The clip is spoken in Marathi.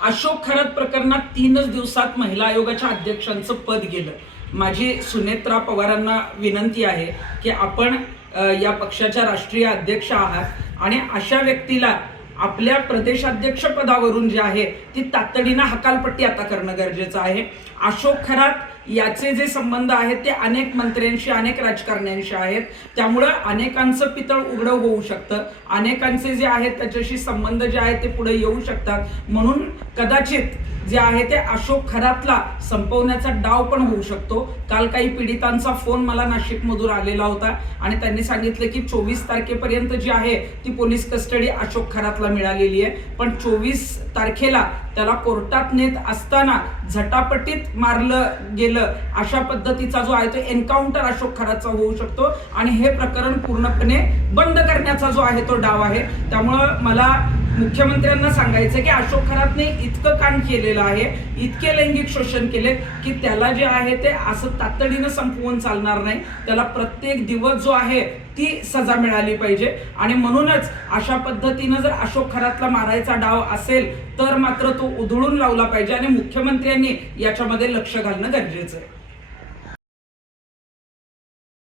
अशोक खरात प्रकरणात 3च दिवसात महिला आयोगाच्या अध्यक्षांचं पद गेलं। माझी सुनेत्रा पवारांना विनंती आहे की आपण या पक्षाच्या राष्ट्रीय अध्यक्ष आहात आणि अशा व्यक्तीला आपल्या प्रदेशाध्यक्ष पदावरून जे आहे ती तातडीनं हकालपट्टी आता करणं गरजेचं आहे। अशोक खरात याचे जे संबंध आहेत ते अनेक मंत्र्यांशी अनेक राजकारण्यांशी आहेत, त्यामुळे अनेकांचं पितळ उघडं होऊ शकतं, अनेकांचे जे आहेत त्याच्याशी संबंध जे आहेत ते पुढे येऊ शकतात। म्हणून कदाचित जे आहे ते अशोक खरातला संपवण्याचा डाव पण होऊ शकतो। काल काही पीडितांचा फोन मला नाशिकमधून आलेला होता आणि त्यांनी सांगितलं की 24 तारखेपर्यंत जी आहे ती पोलीस कस्टडी अशोक खरातला मिळालेली आहे, पण 24 तारखेला त्याला कोर्टात नेत असताना झटापटीत मारलं गेलं अशा पद्धतीचा जो आहे तो एन्काउंटर अशोक खरातचा होऊ शकतो आणि हे प्रकरण पूर्णपणे बंद करण्याचा जो आहे तो डाव आहे। त्यामुळे मला मुख्यमंत्र्यांना सांगायचं की अशोक खरातने इतकं काम केलेलं आहे, इतके लैंगिक शोषण केले की त्याला जे आहे ते असं तातडीनं संपवून चालणार नाही। त्याला प्रत्येक दिवस जो आहे ती सजा मिळाली पाहिजे आणि म्हणूनच अशा पद्धतीनं जर अशोक खरातला मारायचा डाव असेल तर मात्र तो उधळून लावला पाहिजे आणि मुख्यमंत्र्यांनी याच्यामध्ये लक्ष घालणं गरजेचं आहे।